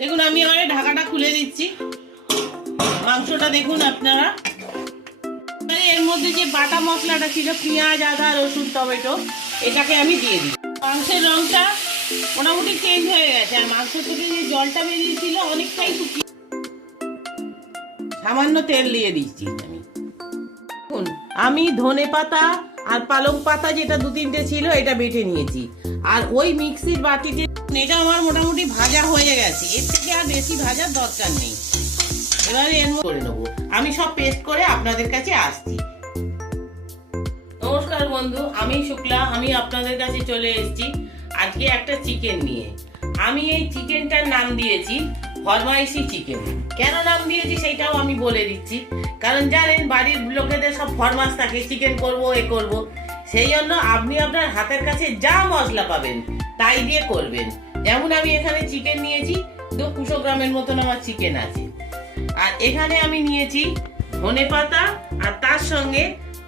দেখুন আমি এবারে ঢাকাটা খুলে দিচ্ছি। মাংসটা দেখুন আপনারা। এর মধ্যে যে বাটা মশলাটা ছিল পেঁয়াজ, আদা, রসুন, টমেটো, এটাকে আমি দিয়ে দিই। মাংসের রংটা মোটামুটি চেঞ্জ হয়ে গেছে, আর মাংস থেকে যে জলটা বেরিয়েছিল অনেকটাই শুকিয়ে। সামান্য তেল দিয়ে দিচ্ছি আমি। দেখুন আমি ধনে পাতা আর পালং পাতা যেটা 2-3টে ছিল এটা বেটে নিয়েছি, আর ওই মিক্সির বাটিতে এটা আমার মোটামুটি ভাজা হয়ে গেছে। এর থেকে আর বেশি ভাজার দরকার নেই। এবারে এর মধ্যে করে নেবো। আমি সব পেস্ট করে আপনাদের কাছে আসছি। নমস্কার বন্ধু, আমি শুক্লা। আমি আপনাদের কাছে চলে এসেছি আজকে একটা চিকেন নিয়ে। আমি এই চিকেনটার নাম দিয়েছি ফরমাইশি চিকেন। কেন নাম দিয়েছি সেটাও আমি বলে দিচ্ছি। কারণ জানেন বাড়ির লোকেদের সব ফরমাস থাকে, চিকেন করব, এ করব। সেই জন্য আপনি আপনার হাতের কাছে যা মশলা পাবেন তাই দিয়ে করবেন। যেমন আমি এখানে চিকেন নিয়েছি 200 গ্রামের মতন আমার চিকেন আছে। আর এখানে আমি নিয়েছি ধনে পাতা, আর তার সঙ্গে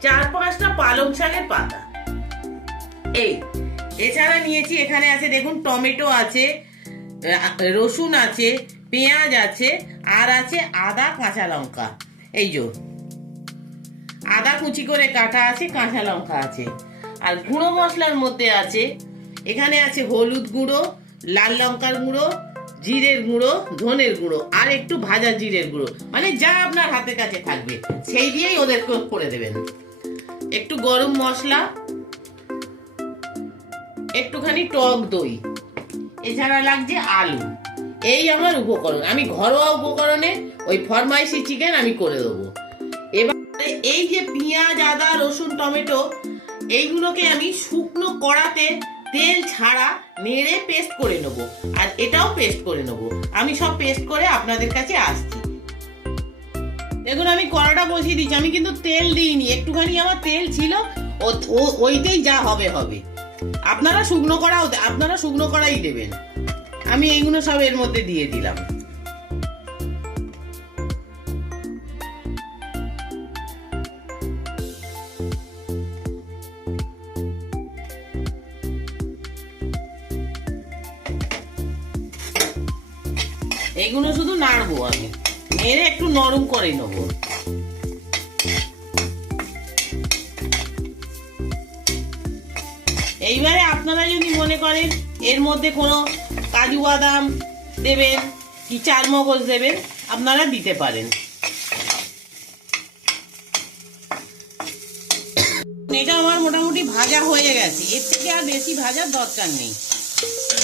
4-5টা পালং শাকের পাতা। এই এছাড়া নিয়েছি, এখানে আছে দেখুন টমেটো আছে, রসুন আছে, পেঁয়াজ আছে, আর আছে আদা, কাঁচা লঙ্কা। এই যে আদা কুচি করে কাটা আছে, কাঁচা লঙ্কা আছে। আর গুঁড়ো মশলার মধ্যে আছে, এখানে আছে হলুদ গুঁড়ো, লাল লঙ্কার গুঁড়ো, জিরের গুঁড়ো, ধনের গুঁড়ো, আর একটু ভাজা জিরের গুঁড়ো। মানে যা আপনার হাতের কাছে থাকবে সেই দিয়েই ওদেরকে করে দেবেন। একটু গরম মশলা, একটুখানি টক দই, এছাড়া লাগছে আলু। এই আমার উপকরণ। আমি ঘরোয়া উপকরণে ওই ফরমাইশি চিকেন আমি করে দেবো। এবারে এই যে পেঁয়াজ, আদা, রসুন, টমেটো, এইগুলোকে আমি শুকনো কড়াতে তেল ছাড়া নেড়ে পেস্ট করে নেব, আর এটাও পেস্ট করে নেব। আমি সব পেস্ট করে আপনাদের কাছে আসছি। দেখুন আমি কড়াটা বসিয়ে দিচ্ছি। আমি কিন্তু তেল দিইনি, একটুখানি আমার তেল ছিল, ওইতেই যা হবে হবে। আপনারা শুকনো কড়াই দেবেন। আমি এইগুলো সব এর মধ্যে দিয়ে দিলাম। এইগুলো শুধু নাড়বো, আমি নেড়ে একটু নরম করে নেবো। এইবারে আপনারা যদি মনে করেন এর মধ্যে কোনো কাজু বাদাম দেবেন কি চালমগজ দেবেন, আপনারা দিতে পারেন। এটা আমার মোটামুটি ভাজা হয়ে গেছে, এর থেকে আর বেশি ভাজার দরকার নেই।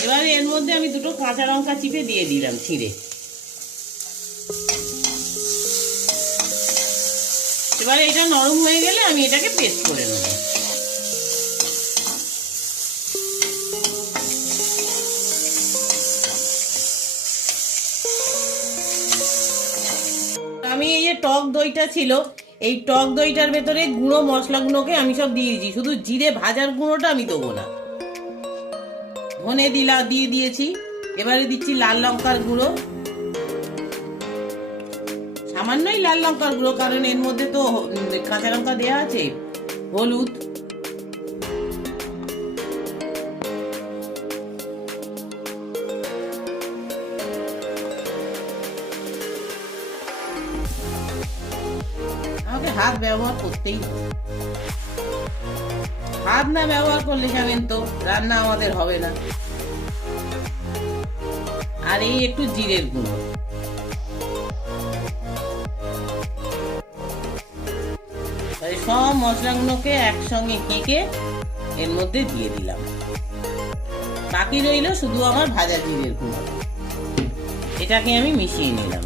এবারে এর মধ্যে আমি 2টো কাঁচা লঙ্কা চিপে দিয়ে দিলাম ছিঁড়ে। এবারে এটা নরম হয়ে গেলে আমি এটাকে পেস্ট করে নেব। আমি এই যে টক দইটা ছিল, এই টক দইটার ভেতরে গুঁড়ো মশলাগুলোকে আমি সব দিয়ে দিয়েছি। শুধু জিরে ভাজার গুঁড়োটা আমি দেবো না। ধনে দিয়ে দিয়েছি। এবারে দিচ্ছি লাল লঙ্কার গুঁড়ো, সামান্যই লাল লঙ্কার গুঁড়ো, কারণ এর মধ্যে তো কাঁচা লঙ্কা দেওয়া আছে। হলুদ, আমাকে হাত ব্যবহার করতেই হবে। হাত না ব্যবহার করলে জানেন তো রান্না আমাদের হবে না। আর এই একটু জিরের গুঁড়ো। সব মশলাগুলোকে একসঙ্গে হেঁকে এর মধ্যে দিয়ে দিলাম। বাকি রইল শুধু আমার ভাজা জিরের গুঁড়ো। এটাকে আমি মিশিয়ে নিলাম।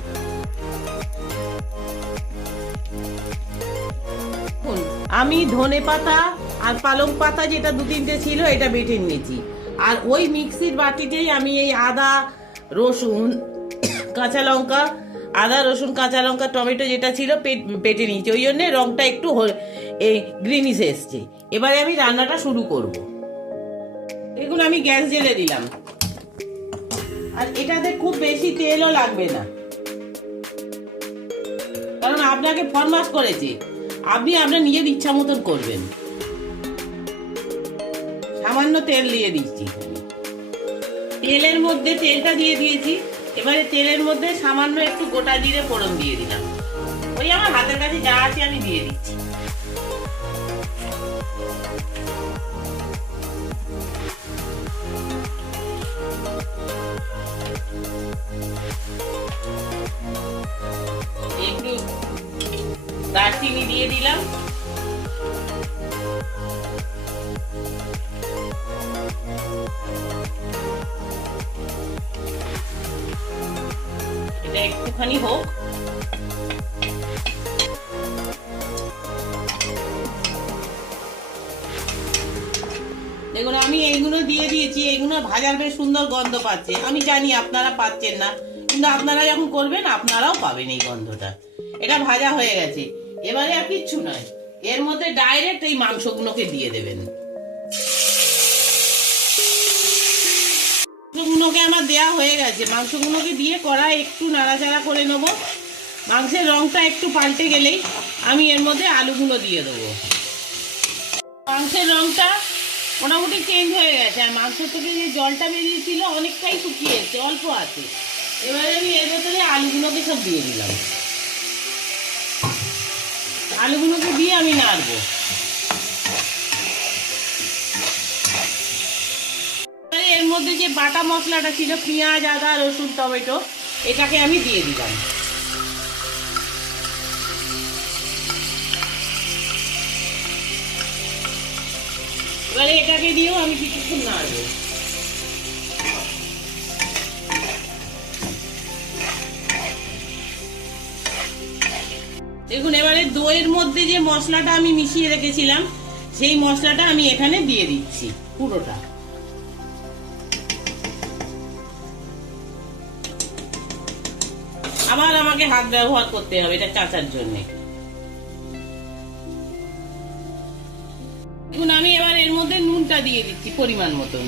আমি ধনে পাতা আর পালং পাতা যেটা 2-3টে ছিল এটা বেটে নিয়েছি, আর ওই মিক্সির বাটিতেই আমি এই আদা, রসুন, কাঁচা লঙ্কা, টমেটো যেটা ছিল পেটে নিয়েছি। ওই জন্য রংটা একটু গ্রিনিশ এসছে। এবারে আমি রান্নাটা শুরু করব। এগুলো আমি গ্যাস জ্বেলে দিলাম, আর এটাতে খুব বেশি তেলও লাগবে না, কারণ আপনাকে ফরমাস করেছে। আপনি আপনার নিজের ইচ্ছা মতন করবেন। সামান্য তেল দিয়ে দিচ্ছি। তেলের মধ্যে তেলটা দিয়ে দিয়েছি, এবারে তেলের মধ্যে সামান্য একটু গোটা জিরে ফোড়ন দিয়ে দিলাম। ওই আমার হাতের কাছে যা আছে আমি দিয়ে দিচ্ছি। একটু দারচিনি দিয়ে দিলাম। এটা একটুখানি হোক। দেখুন আমি এইগুলো দিয়ে দিয়েছি, এইগুলো ভাজার বেশ সুন্দর গন্ধ পাচ্ছে। আমি জানি আপনারা পাচ্ছেন না, কিন্তু আপনারা যখন করবেন আপনারাও পাবেন এই গন্ধটা। এটা ভাজা হয়ে গেছে। এবারে আর কিচ্ছু নয়, এর মধ্যে ডাইরেক্ট এই মাংসগুলোকে দিয়ে দেবেন। মাংসগুলোকে আমার দেয়া হয়ে গেছে। মাংসগুলোকে দিয়ে কড়াই একটু নাড়াচাড়া করে নেবো। মাংসের রংটা একটু পাল্টে গেলেই আমি এর মধ্যে আলুগুলো দিয়ে দেবো। মাংসের রংটা মোটামুটি চেঞ্জ হয়ে গেছে, আর মাংস থেকে যে জলটা বেরিয়েছিল অনেকটাই শুকিয়ে এসছে, অল্প আছে। এবারে আমি এর ভেতরে আলুগুলোকে সব দিয়ে দিলাম। আলুগুলোকে দিয়ে আমি নাড়বো। এর মধ্যে যে বাটা মশলাটা ছিল, পেঁয়াজ, আদা, রসুন, টমেটো, এটাকে আমি দিয়ে দিলাম। এবারে এটাকে দিয়েও আমি কিছুক্ষণ নাড়বো। দেখুন এবারে দইয়ের মধ্যে যে মশলাটা আমি মিশিয়ে রেখেছিলাম, সেই মশলাটা আমি এখানে দিয়ে দিচ্ছি পুরোটা। আবার আমাকে হাত ব্যবহার করতে হবে এটা চাচার জন্য। দেখুন আমি এবার এর মধ্যে নুনটা দিয়ে দিচ্ছি পরিমাণ মতন।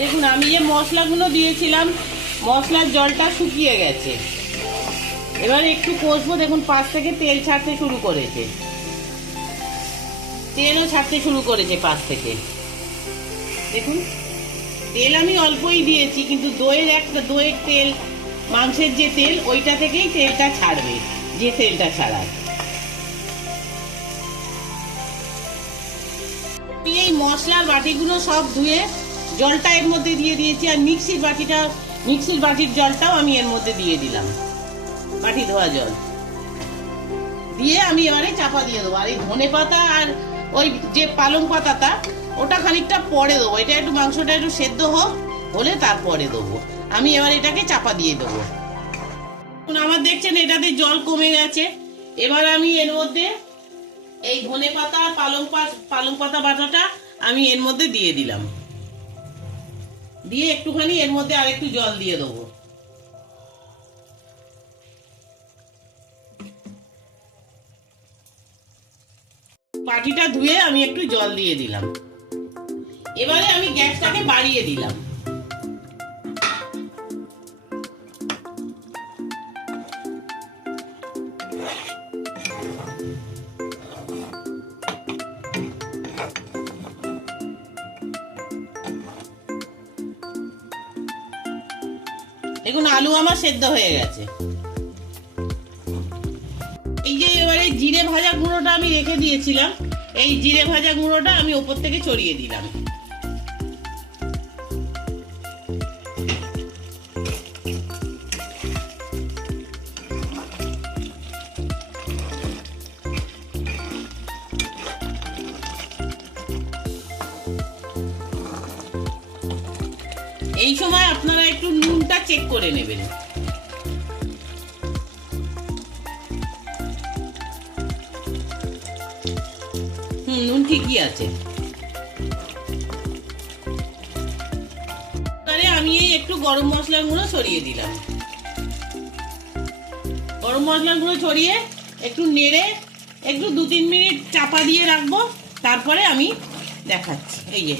দেখুন আমি যে মশলাগুলো দিয়েছিলাম, মশলার জলটা শুকিয়ে গেছে। এবার একটু কষবো। দেখুন পাশ থেকে তেল ছাড়তে শুরু করেছে, তেলও ছাড়তে শুরু করেছে পাশ থেকে। দেখুন তেল আমি অল্পই দিয়েছি, কিন্তু দইয়ের তেল, মাংসের যে তেল, ওইটা থেকেই তেলটা ছাড়বে, যে তেলটা ছাড়ায়। এই মশলার বাটিগুলো সব ধুয়ে জলটা এর মধ্যে দিয়ে দিয়েছি, আর মিক্সির বাটির জলটাও আমি এর মধ্যে দিয়ে দিলাম, বাটি ধোয়া জল দিয়ে আমি এবারে চাপা দিয়ে দেবো। আর এই ধনে পাতা আর ওই যে পালং পাতাটা, ওটা খানিকটা পরে দেবো। এটা একটু মাংসটা একটু সেদ্ধ হলে তারপরে দেবো। আমি এবার এটাকে চাপা দিয়ে দেবো। আমার দেখছেন এটাতে জল কমে গেছে। এবার আমি এর মধ্যে এই ধনে পাতা আর পালং পাতা বাটাটা আমি এর মধ্যে দিয়ে দিলাম। দিয়ে একটুখানি এর মধ্যে আর একটু জল দিয়ে দেবো। বাটিটা ধুয়ে আমি একটু জল দিয়ে দিলাম। এবারে আমি গ্যাসটাকে বাড়িয়ে দিলাম। দেখুন আলু আমার সেদ্ধ হয়ে গেছে। এই যে এবারে জিরে ভাজা গুঁড়োটা আমি রেখে দিয়েছিলাম, এই জিরে ভাজা গুঁড়োটা আমি ওপর থেকে ছড়িয়ে দিলাম। এই সময় আপনারা একটু নুনটা চেক করে নেবেন। নুন ঠিকই আছে। আমি একটু গরম মশলার গুঁড়ো ছড়িয়ে দিলাম। গরম মশলার গুঁড়ো ছড়িয়ে একটু নেড়ে একটু 2-3 মিনিট চাপা দিয়ে রাখবো, তারপরে আমি দেখাচ্ছি। এই যে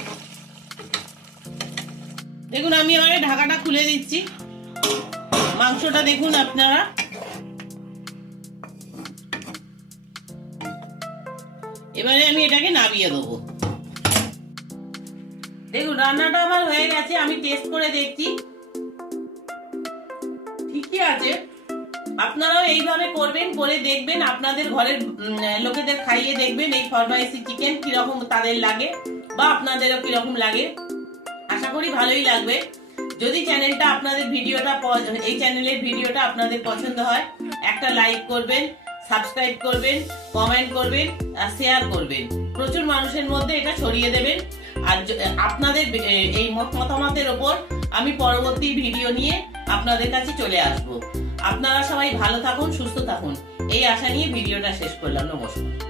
দেখুন আমি এবারে ঢাকাটা খুলে দিচ্ছি। মাংসটা দেখুন আপনারা, এবারে আমি এটাকে নামিয়ে দেবো। দেখুন রান্নাটা আমার হয়ে গেছে, আমি টেস্ট করে দেখছি, ঠিকই আছে। আপনারাও এইভাবে করবেন, করে দেখবেন, আপনাদের ঘরের লোকেদের খাইয়ে দেখবেন এই ফরমাইশি চিকেন কিরকম তাদের লাগে বা আপনাদেরও কিরকম লাগে। আশা করি ভালোই লাগবে। যদি চ্যানেলটা আপনাদের এই চ্যানেলের ভিডিওটা আপনাদের পছন্দ হয়, একটা লাইক করবেন, সাবস্ক্রাইব করবেন, কমেন্ট করবেন আর শেয়ার করবেন, প্রচুর মানুষের মধ্যে এটা ছড়িয়ে দেবেন। আর আপনাদের এই মতামতের ওপর আমি পরবর্তী ভিডিও নিয়ে আপনাদের কাছে চলে আসব। আপনারা সবাই ভালো থাকুন, সুস্থ থাকুন, এই আশা নিয়ে ভিডিওটা শেষ করলাম। নমস্কার।